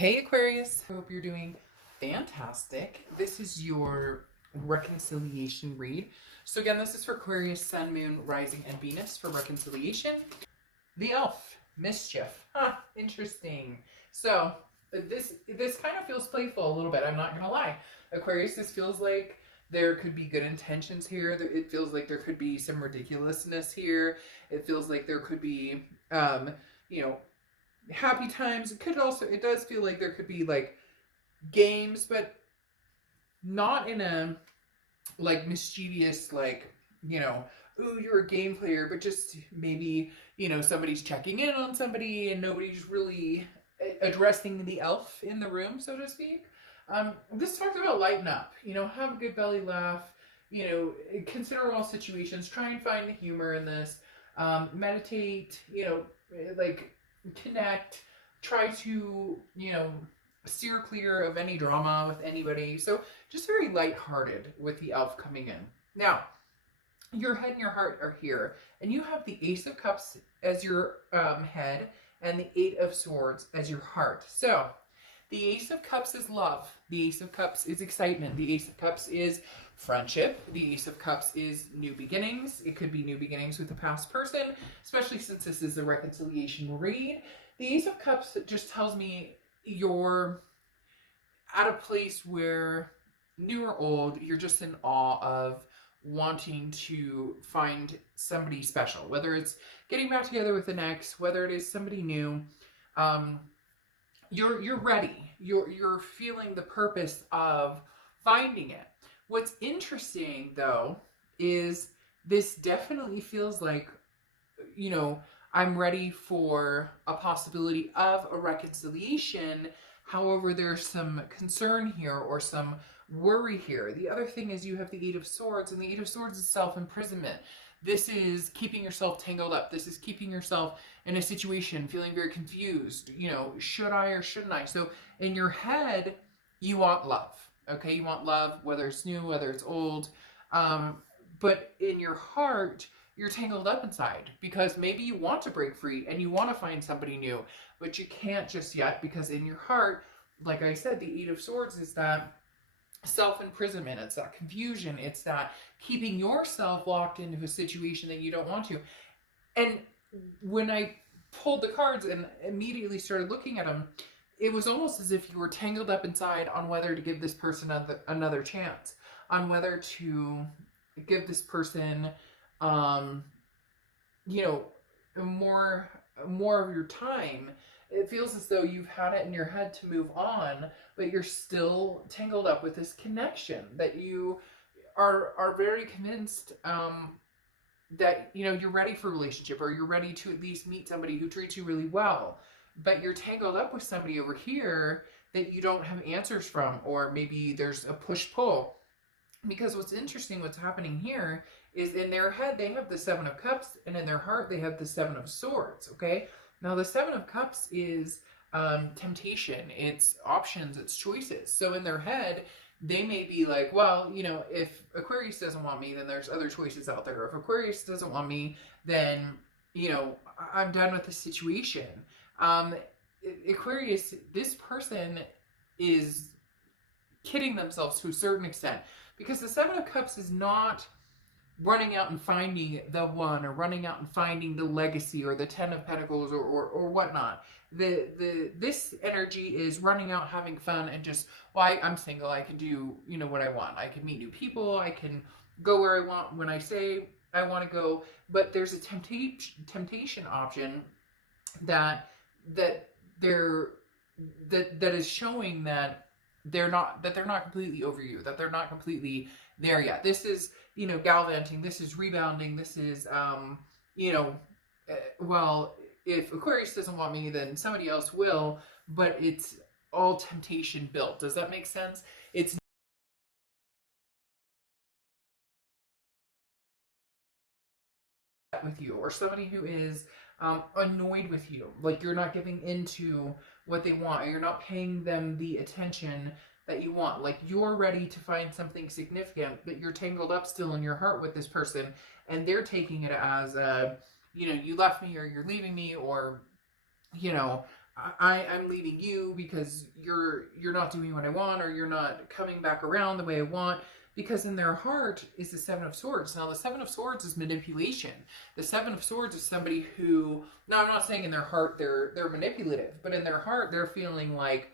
Hey Aquarius, I hope you're doing fantastic. This is your reconciliation read. So again, this is for Aquarius, Sun, Moon, Rising, and Venus for reconciliation. The Elf, Mischief. Interesting. So this kind of feels playful a little bit, I'm not gonna lie. Aquarius, this feels like there could be good intentions here. It feels like there could be some ridiculousness here. It feels like there could be, you know, happy times. It does feel like there could be like games, but not in a like mischievous, like, ooh, you're a game player, but just maybe, somebody's checking in on somebody and nobody's really addressing the elf in the room, so to speak. This talks about lighten up, have a good belly laugh, consider all situations, try and find the humor in this, meditate, like connect, try to, steer clear of any drama with anybody. So just very lighthearted with the elf coming in. Now, your head and your heart are here, and you have the Ace of Cups as your head and the Eight of Swords as your heart. So the Ace of Cups is love. The Ace of Cups is excitement. The Ace of Cups is friendship. The Ace of Cups is new beginnings. It could be new beginnings with a past person, especially since this is a reconciliation read. The Ace of Cups just tells me you're at a place where, new or old, you're just in awe of wanting to find somebody special, whether it's getting back together with an ex, whether it is somebody new. You're ready. You're feeling the purpose of finding it. What's interesting though is this definitely feels like, I'm ready for a possibility of a reconciliation. However, there's some concern here or some worry here. The other thing is you have the Eight of Swords, and the Eight of Swords is self-imprisonment. This is keeping yourself tangled up. This is keeping yourself in a situation, feeling very confused. Should I or shouldn't I? So in your head, you want love. Okay, you want love, whether it's new, whether it's old. But in your heart, you're tangled up inside because maybe you want to break free and you want to find somebody new, but you can't just yet because in your heart, like I said, the Eight of Swords is that self-imprisonment. It's that confusion. It's that keeping yourself locked into a situation that you don't want to. And when I pulled the cards and immediately started looking at them, it was almost as if you were tangled up inside on whether to give this person another chance, on whether to give this person more of your time. It feels as though you've had it in your head to move on, but you're still tangled up with this connection that you are very convinced that you're ready for a relationship, or you're ready to at least meet somebody who treats you really well, but you're tangled up with somebody over here that you don't have answers from, or maybe there's a push-pull. Because what's interesting, what's happening here is in their head, they have the Seven of Cups, and in their heart, they have the Seven of Swords, okay? Now, the Seven of Cups is temptation, it's options, it's choices. So in their head, they may be like, well, if Aquarius doesn't want me, then there's other choices out there. If Aquarius doesn't want me, then, I'm done with the situation. Aquarius, this person is kidding themselves to a certain extent, because the Seven of Cups is not running out and finding the one, or running out and finding the legacy, or the Ten of Pentacles, or whatnot. This energy is running out, having fun, and just, well, I'm single, I can do what I want. I can meet new people, I can go where I want when I say I want to go. But there's a temptation option that is showing that they're not completely over you, that they're not completely there yet. This is, gallivanting, this is rebounding, this is, well, if Aquarius doesn't want me, then somebody else will, but it's all temptation built. Does that make sense? It's with you, or somebody who is annoyed with you, like you're not giving into what they want, or you're not paying them the attention that you want. Like you're ready to find something significant, but you're tangled up still in your heart with this person, and they're taking it as you left me, or you're leaving me, or I'm leaving you because you're not doing what I want, or you're not coming back around the way I want. Because in their heart is the Seven of Swords. Now, the Seven of Swords is manipulation. The Seven of Swords is somebody who, now I'm not saying in their heart they're manipulative, but in their heart they're feeling like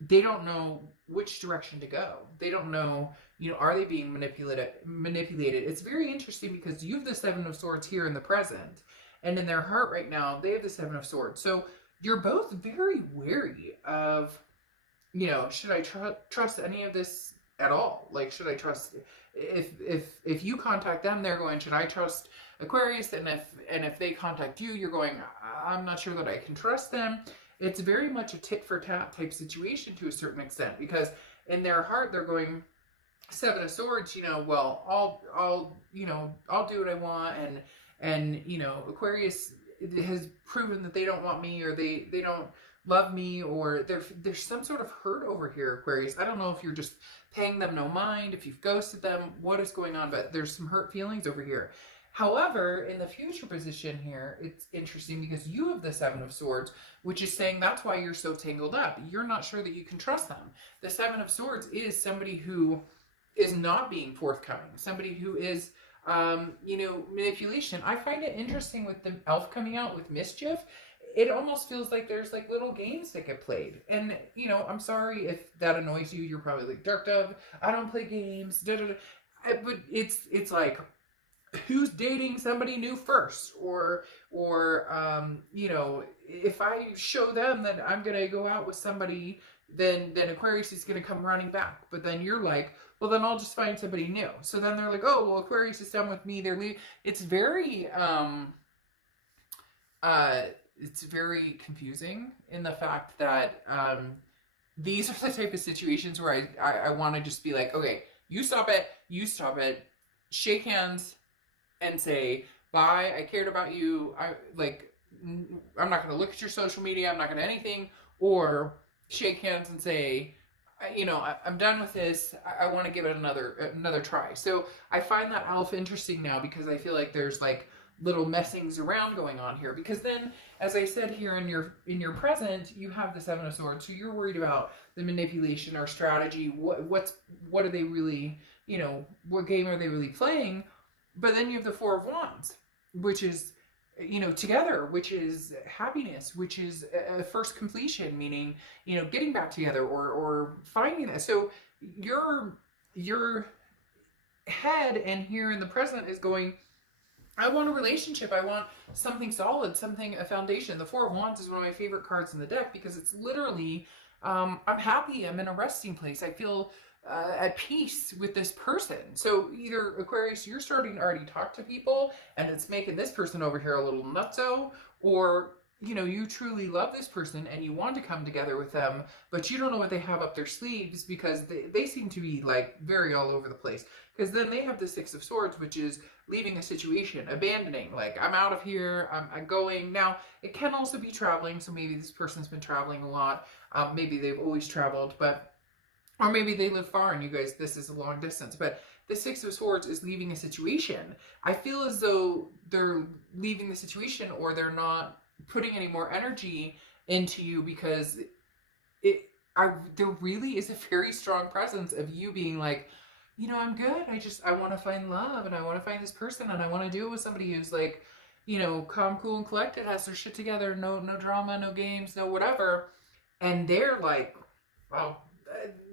they don't know which direction to go. They don't know, are they being manipulated? It's very interesting because you have the Seven of Swords here in the present, and in their heart right now they have the Seven of Swords. So you're both very wary of, should I trust any of this at all? Like, should I trust, if you contact them, they're going, should I trust Aquarius? And if they contact you, you're going, I'm not sure that I can trust them. It's very much a tit for tat type situation to a certain extent, because in their heart they're going, Seven of Swords, well, I'll do what I want, and Aquarius has proven that they don't want me, or they don't love me, or there's some sort of hurt over here, Aquarius. I don't know if you're just paying them no mind, if you've ghosted them, what is going on, but there's some hurt feelings over here. However, in the future position here, it's interesting because you have the Seven of Swords, which is saying that's why you're so tangled up. You're not sure that you can trust them. The Seven of Swords is somebody who is not being forthcoming, somebody who is manipulation. I find it interesting with the elf coming out with mischief. It almost feels like there's like little games that get played. And, I'm sorry if that annoys you. You're probably like, Dark Dove, I don't play games. Da, da, da. But it's like, who's dating somebody new first? Or if I show them that I'm going to go out with somebody, then Aquarius is going to come running back. But then you're like, well, then I'll just find somebody new. So then they're like, oh, well, Aquarius is done with me. They're leaving. It's very, it's very confusing in the fact that these are the type of situations where I want to just be like, okay, you stop it, shake hands and say, bye, I cared about you, I'm not going to look at your social media, I'm not going to anything, or shake hands and say, I'm done with this, I want to give it another try. So I find that elf interesting now, because I feel like there's like little messings around going on here, because then, as I said here, in your present, you have the Seven of Swords, so you're worried about the manipulation or strategy. What are they really, what game are they really playing? But then you have the Four of Wands, which is, together, which is happiness, which is a first completion, meaning, getting back together or finding that. So your head and here in the present is going, I want a relationship. I want something solid, a foundation. The Four of Wands is one of my favorite cards in the deck, because it's literally, I'm happy. I'm in a resting place. I feel at peace with this person. So either, Aquarius, you're starting to already talk to people and it's making this person over here a little nutso, or you truly love this person and you want to come together with them, but you don't know what they have up their sleeves, because they seem to be like very all over the place. Because then they have the Six of Swords, which is leaving a situation, abandoning, like, I'm out of here, I'm going. Now, it can also be traveling, so maybe this person's been traveling a lot, maybe they've always traveled, or maybe they live far and you guys, this is a long distance. But the Six of Swords is leaving a situation. I feel as though they're leaving the situation, or they're not putting any more energy into you, because there really is a very strong presence of you being like, I'm good. I want to find love, and I want to find this person, and I want to do it with somebody who's like, calm, cool, and collected, has their shit together, no drama, no games, no whatever. And they're like, well,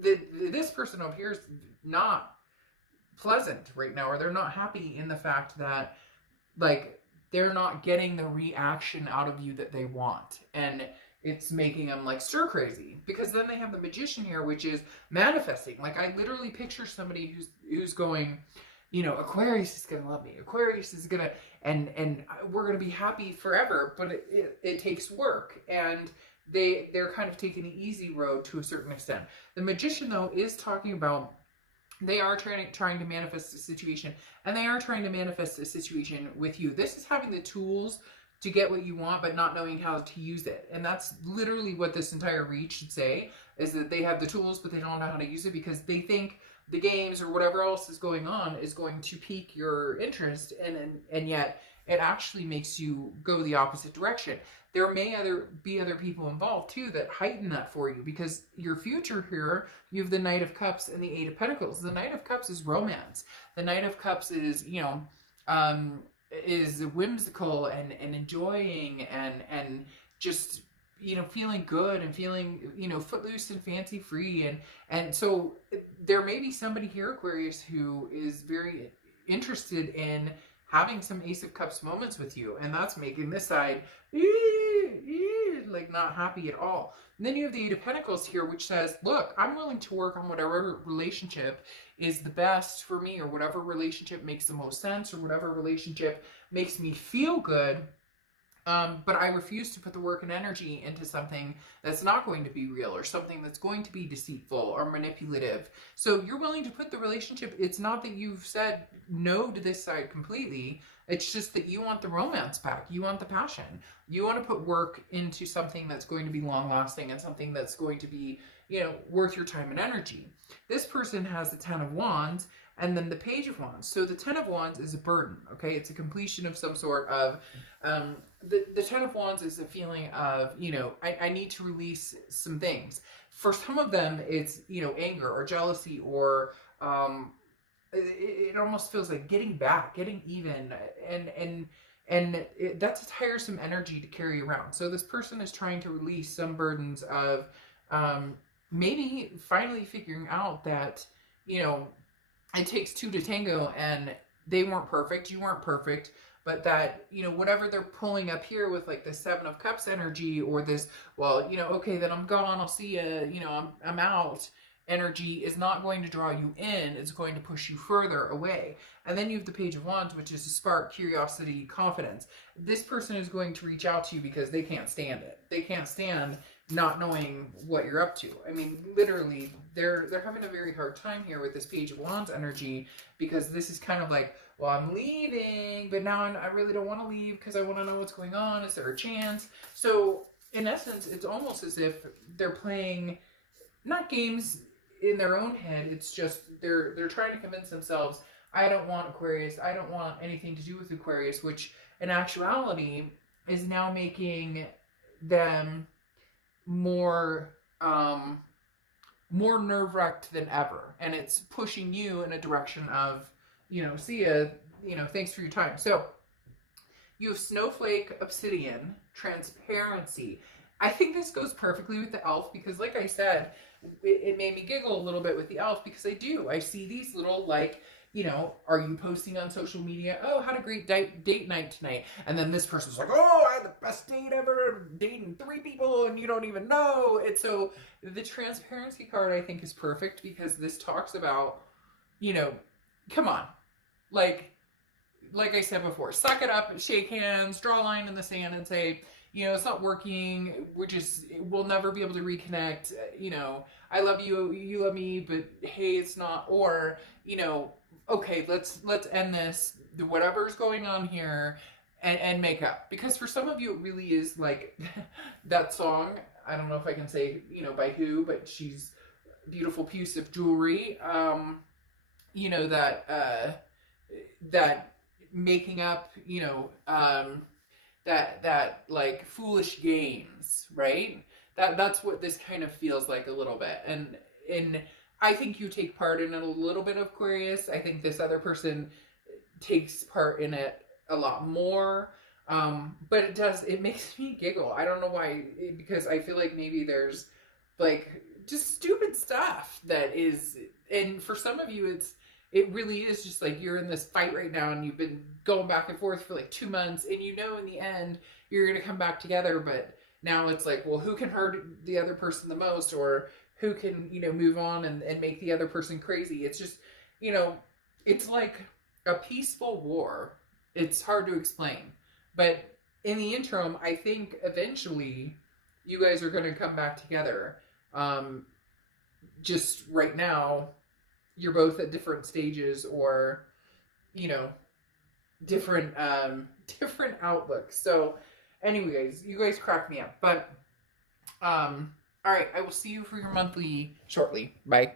this person over here is not pleasant right now, or they're not happy in the fact that, like, they're not getting the reaction out of you that they want. And it's making them like stir crazy, because then they have the Magician here, which is manifesting. Like, I literally picture somebody who's going, Aquarius is gonna love me, Aquarius is gonna, and we're gonna be happy forever. But it takes work, and they're kind of taking the easy road to a certain extent. The Magician, though, is talking about, they are trying to manifest a situation, and they are trying to manifest a situation with you. This is having the tools to get what you want, but not knowing how to use it. And that's literally what this entire read should say, is that they have the tools, but they don't know how to use it, because they think the games or whatever else is going on is going to pique your interest, and yet it actually makes you go the opposite direction. There may be other people involved too that heighten that for you, because your future here, you have the Knight of Cups and the Eight of Pentacles. The Knight of Cups is romance. The Knight of Cups is, you know, is whimsical and enjoying and just, you know, feeling good and feeling, you know, footloose and fancy free. And so there may be somebody here, Aquarius, who is very interested in having some Ace of Cups moments with you, and that's making this side like not happy at all. And then you have the Eight of Pentacles here, which says, look, I'm willing to work on whatever relationship is the best for me, or whatever relationship makes the most sense, or whatever relationship makes me feel good. But I refuse to put the work and energy into something that's not going to be real, or something that's going to be deceitful or manipulative. So you're willing to put the relationship, it's not that you've said no to this side completely, it's just that you want the romance back, you want the passion, you want to put work into something that's going to be long lasting, and something that's going to be, you know, worth your time and energy. This person has the Ten of Wands, and then the Page of Wands. So the Ten of Wands is a burden, okay? It's a completion of some sort of, the Ten of Wands is a feeling of, you know, I need to release some things. For some of them, it's, you know, anger or jealousy, or it almost feels like getting back, getting even, and that's a tiresome energy to carry around. So this person is trying to release some burdens of maybe finally figuring out that, you know, it takes two to tango, and they weren't perfect, you weren't perfect, but that, you know, whatever they're pulling up here with like the Seven of Cups energy, or this, well, you know, okay, then I'm gone, I'll see you, you know, I'm out energy, is not going to draw you in, it's going to push you further away. And then you have the Page of Wands, which is a spark, curiosity, confidence. This person is going to reach out to you because they can't stand it. They can't stand not knowing what you're up to. I mean, literally, they're having a very hard time here with this Page of Wands energy, because this is kind of like, well, I'm leaving, but now I really don't want to leave because I want to know what's going on. Is there a chance? So in essence, it's almost as if they're playing not games in their own head. It's just they're trying to convince themselves, I don't want Aquarius, I don't want anything to do with Aquarius, which in actuality is now making them more nerve-wracked than ever, and it's pushing you in a direction of, you know, see ya, you know, thanks for your time. So you have Snowflake, Obsidian, Transparency. I think this goes perfectly with the Elf, because like I said, it made me giggle a little bit with the Elf, because I see these little, like, you know, are you posting on social media, oh, had a great date night tonight, and then this person's like, oh, I had the best date ever, dating 3 people and you don't even know. And so the Transparency card, I think, is perfect, because this talks about, you know, come on, like I said before, suck it up, shake hands, draw a line in the sand and say, you know, it's not working, we'll never be able to reconnect, you know, I love you, you love me, but hey, it's not, or, you know, okay, let's end this, whatever's going on here, and make up. Because for some of you, it really is like that song, I don't know if I can say, you know, by who, but she's beautiful piece of jewelry, you know, that making up, you know, that like foolish games, right? That's what this kind of feels like a little bit. And I think you take part in it a little bit, Aquarius. I think this other person takes part in it a lot more. But it makes me giggle. I don't know why, because I feel like maybe there's like just stupid stuff that is, and for some of you, it really is just like you're in this fight right now, and you've been going back and forth for like 2 months, and you know in the end you're going to come back together, but now it's like, well, who can hurt the other person the most, or who can, you know, move on and make the other person crazy. It's just, you know, it's like a peaceful war. It's hard to explain. But in the interim, I think eventually you guys are going to come back together. Just right now, you're both at different stages, or, you know, different outlooks. So anyways, you guys crack me up. But all right, I will see you for your monthly shortly. Bye.